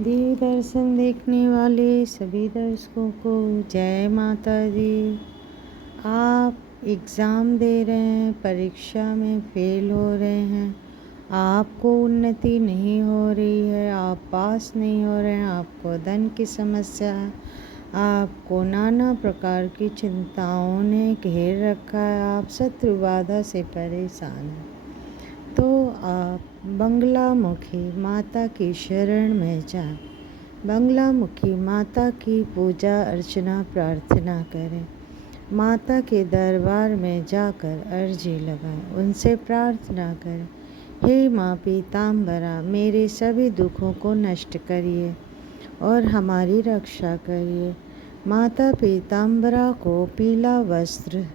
देव दर्शन देखने वाले सभी दर्शकों को जय माता दी। आप एग्ज़ाम दे रहे हैं, परीक्षा में फेल हो रहे हैं, आपको उन्नति नहीं हो रही है, आप पास नहीं हो रहे हैं, आपको धन की समस्या है, आपको नाना प्रकार की चिंताओं ने घेर रखा है, आप शत्रु बाधा से परेशान हैं, तो आप बंगलामुखी माता की शरण में जाएं। बंगलामुखी माता की पूजा अर्चना प्रार्थना करें। माता के दरबार में जाकर अर्जी लगाएं, उनसे प्रार्थना करें, हे माँ पीताम्बरा, मेरे सभी दुखों को नष्ट करिए और हमारी रक्षा करिए। माता पीताम्बरा को पीला वस्त्र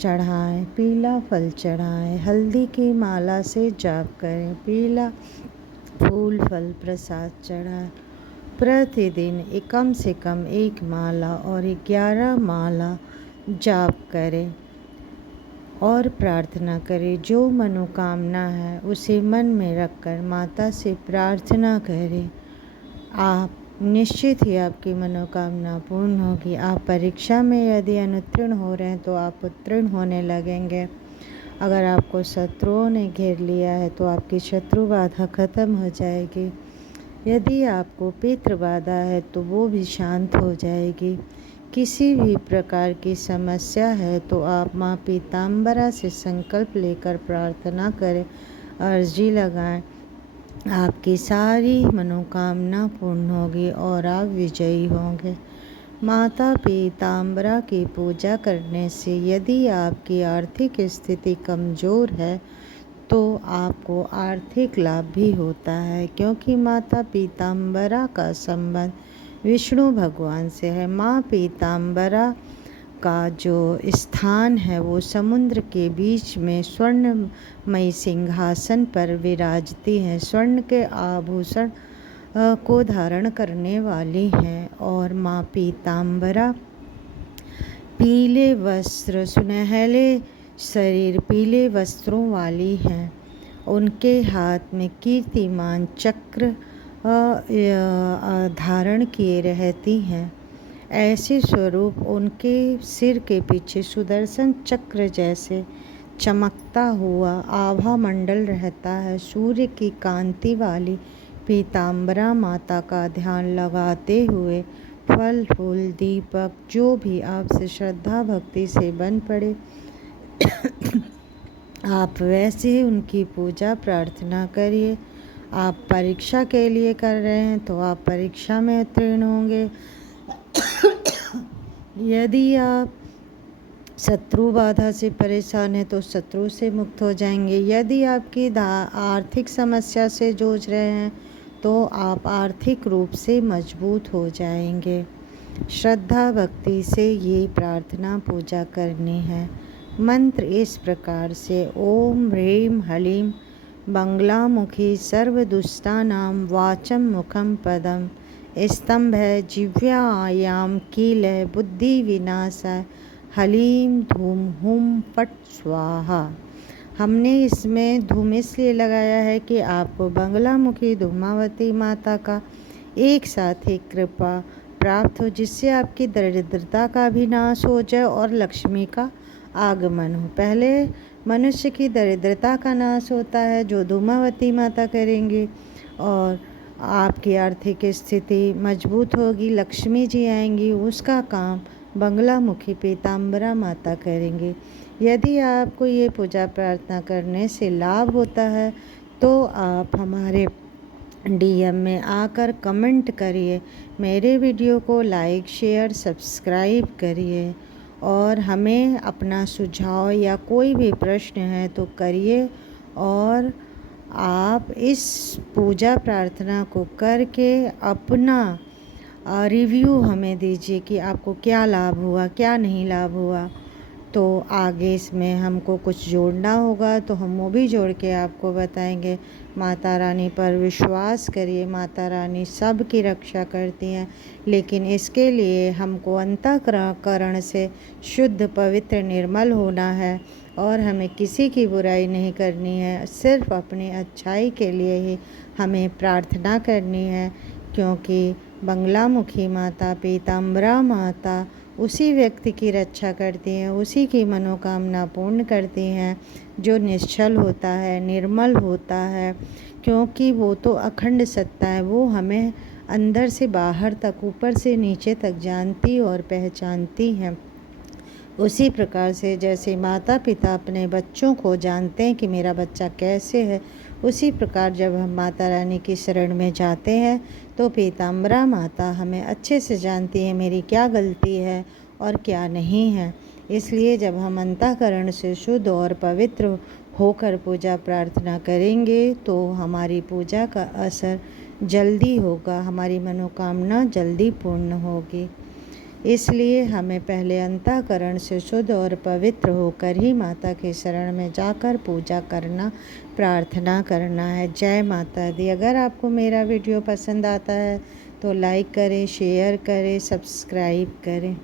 चढ़ाएं, पीला फल चढ़ाएं, हल्दी की माला से जाप करें, पीला फूल फल प्रसाद चढ़ाएं। प्रतिदिन कम से कम 1 माला और 11 माला जाप करें और प्रार्थना करें। जो मनोकामना है उसे मन में रखकर माता से प्रार्थना करें। आप निश्चित ही आपकी मनोकामना पूर्ण होगी। आप परीक्षा में यदि अनुत्तीर्ण हो रहे हैं तो आप उत्तीर्ण होने लगेंगे। अगर आपको शत्रुओं ने घेर लिया है तो आपकी शत्रु बाधा खत्म हो जाएगी। यदि आपको पितृ बाधा है तो वो भी शांत हो जाएगी। किसी भी प्रकार की समस्या है तो आप माँ पीताम्बरा से संकल्प लेकर प्रार्थना करें, अर्जी लगाएं। आपकी सारी मनोकामना पूर्ण होगी और आप विजयी होंगे। माता पीताम्बरा की पूजा करने से यदि आपकी आर्थिक स्थिति कमज़ोर है तो आपको आर्थिक लाभ भी होता है, क्योंकि माता पीताम्बरा का संबंध विष्णु भगवान से है। माँ पीताम्बरा का जो स्थान है वो समुद्र के बीच में स्वर्णमयी सिंहासन पर विराजती हैं। स्वर्ण के आभूषण को धारण करने वाली हैं और माँ पीताम्बरा पीले वस्त्र, सुनहले शरीर, पीले वस्त्रों वाली हैं। उनके हाथ में कीर्तिमान चक्र धारण किए रहती हैं। ऐसे स्वरूप उनके सिर के पीछे सुदर्शन चक्र जैसे चमकता हुआ आभा मंडल रहता है। सूर्य की कांति वाली पीताम्बरा माता का ध्यान लगाते हुए फल फूल दीपक जो भी आपसे श्रद्धा भक्ति से बन पड़े आप वैसे ही उनकी पूजा प्रार्थना करिए। आप परीक्षा के लिए कर रहे हैं तो आप परीक्षा में उत्तीर्ण होंगे। यदि आप शत्रु बाधा से परेशान है तो शत्रु से मुक्त हो जाएंगे। यदि आपकी आर्थिक समस्या से जूझ रहे हैं तो आप आर्थिक रूप से मजबूत हो जाएंगे। श्रद्धा भक्ति से ये प्रार्थना पूजा करनी है। मंत्र इस प्रकार से, ओम ह्रीं हलीं बंगलामुखी सर्वदुष्टानां वाचं मुखं पदं स्तंभः जिह्वायां कीलः बुद्धि विनाशाय हलीं धूम हुम फट स्वाहा। हमने इसमें धूम इसलिए लगाया है कि आपको बंगलामुखी धूमावती माता का एक साथ ही कृपा प्राप्त हो, जिससे आपकी दरिद्रता का भी नाश हो जाए और लक्ष्मी का आगमन हो। पहले मनुष्य की दरिद्रता का नाश होता है जो धूमावती माता करेंगी और आपकी आर्थिक स्थिति मजबूत होगी, लक्ष्मी जी आएंगी, उसका काम बंगलामुखी पीताम्बरा माता करेंगी। यदि आपको ये पूजा प्रार्थना करने से लाभ होता है तो आप हमारे DM में आकर कमेंट करिए, मेरे वीडियो को लाइक शेयर सब्सक्राइब करिए और हमें अपना सुझाव या कोई भी प्रश्न है तो करिए। और आप इस पूजा प्रार्थना को करके अपना रिव्यू हमें दीजिए कि आपको क्या लाभ हुआ, क्या नहीं लाभ हुआ। तो आगे इसमें हमको कुछ जोड़ना होगा तो हम वो भी जोड़ के आपको बताएंगे। माता रानी पर विश्वास करिए, माता रानी सब की रक्षा करती हैं, लेकिन इसके लिए हमको अंतःकरण से शुद्ध पवित्र निर्मल होना है और हमें किसी की बुराई नहीं करनी है, सिर्फ अपनी अच्छाई के लिए ही हमें प्रार्थना करनी है क्योंकि बंगलामुखी माता, पीताम्बरा माता उसी व्यक्ति की रक्षा करती हैं, उसी की मनोकामना पूर्ण करती हैं जो निश्चल होता है, निर्मल होता है, क्योंकि वो तो अखंड सत्ता है। वो हमें अंदर से बाहर तक, ऊपर से नीचे तक जानती और पहचानती हैं। उसी प्रकार से जैसे माता पिता अपने बच्चों को जानते हैं कि मेरा बच्चा कैसे है, उसी प्रकार जब हम माता रानी की शरण में जाते हैं तो पीताम्बरा माता हमें अच्छे से जानती है मेरी क्या गलती है और क्या नहीं है। इसलिए जब हम अंतःकरण से शुद्ध और पवित्र होकर पूजा प्रार्थना करेंगे तो हमारी पूजा का असर जल्दी होगा, हमारी मनोकामना जल्दी पूर्ण होगी। इसलिए हमें पहले अंतःकरण से शुद्ध और पवित्र होकर ही माता की शरण में जाकर पूजा करना, प्रार्थना करना है। जय माता दी। अगर आपको मेरा वीडियो पसंद आता है तो लाइक करें, शेयर करें, सब्सक्राइब करें।